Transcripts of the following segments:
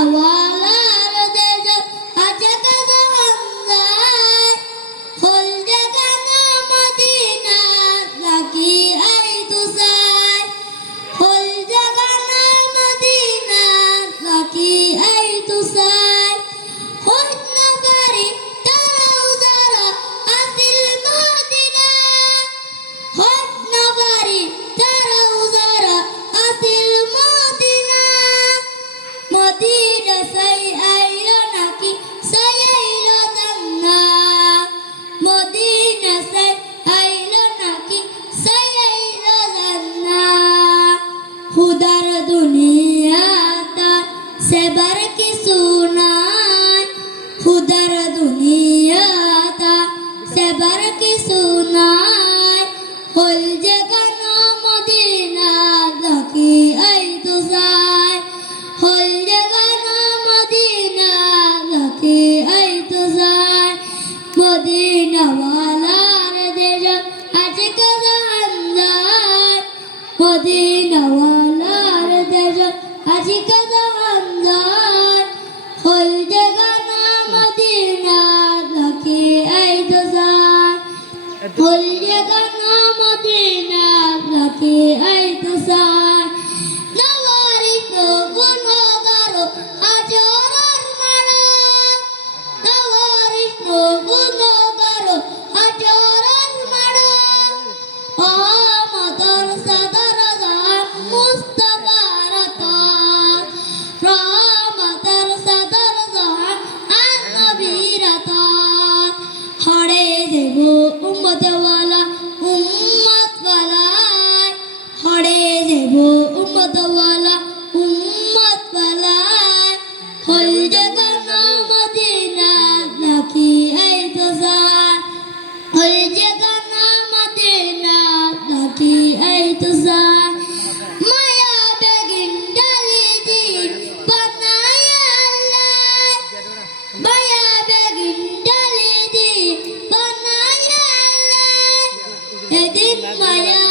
মদিনাওয়ালার দেশ আছে কত আন্দাজ হল জাগানা মদিনা নাকি এই তুসাই হল জাগানা মদিনা নাকি এই তুসাই হল না পারি তারাও যারা আসিল মদিনা হল না পারি তারাও যারা আসিল মদিনা মদিনা সাই আইলো নাকি সাই আইলো জান্নাত মদিনা সাই আইলো নাকি সাই আইলো জান্নাত খুদার দুনিয়াটা সেবার কিছু নাই খুদার দুনিয়াটা সেবার কিছু নাই হল জাগানা মদিনা নাকি এই তুসাই হল জাগানা মদিনা নাকি এই তুসাই মদিনাওয়ালার দেশ আছে কত আন্দাজ মদিনাওয়ালার দেশ আছে কত আন্দাজ হল জাগানা মদিনা নাকি এই তুসাই হল জাগানা মদিনা নাকি এই তুসাই নওয়ারি গুণগার আজরার মারা নওয়ারি গুণগার আজরার মারা আমাদের সদর জান মুস্তাফার তার আমাদের সদর জান নবীর তার হরে দেব উম্মতওয়ালা উম্মতওয়ালা হরে দেব উম্মতওয়ালা উম্মতওয়ালা হল জাগানা মদিনা নাকি এই তুসাই হল জাগানা মদিনা নাকি এই তুসাই মায়া বেগিন ডালি দিন বানায়া আল্লাহ মায়া বেগিন ডালি দিন বানায়া আল্লাহ এদিন মায়া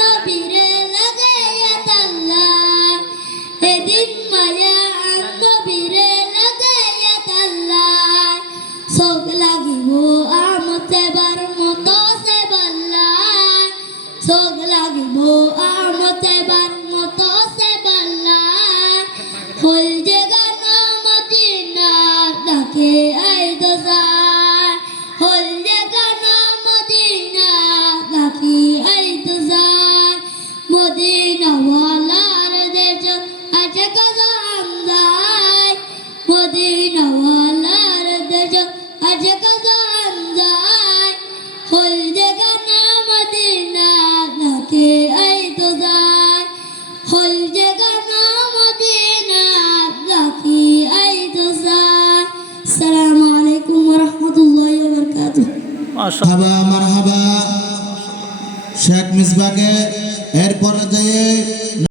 নবীরে লাগায়া তাল্লাহ এদিন মায়া নবীরে লাগায়া তাল্লাহ চোখ লাগিব আমতে বার মতো সে বাল্লাহ চোখ লাগিব আমতে বার মতো সে বাল্লাহ হল জাগানা মদিনা নাকি এই তুসাই হল জাগানা মদিনা নাকি এই তুসাই মদিনাওয়ালার দেশ আছে কত আন্দাজ মদিনাওয়ালার দেশ আছে কত আন্দাজ হল জাগানা মদিনা নাকি এই তুসাই হল জাগানা মদিনা নাকি এই তুসাই আসসালামু আলাইকুম ওয়া রাহমাতুল্লাহি ওয়া বারাকাতুহু মারহাবা মারহাবা শেখ মিসবাকে এর পর্যায়ে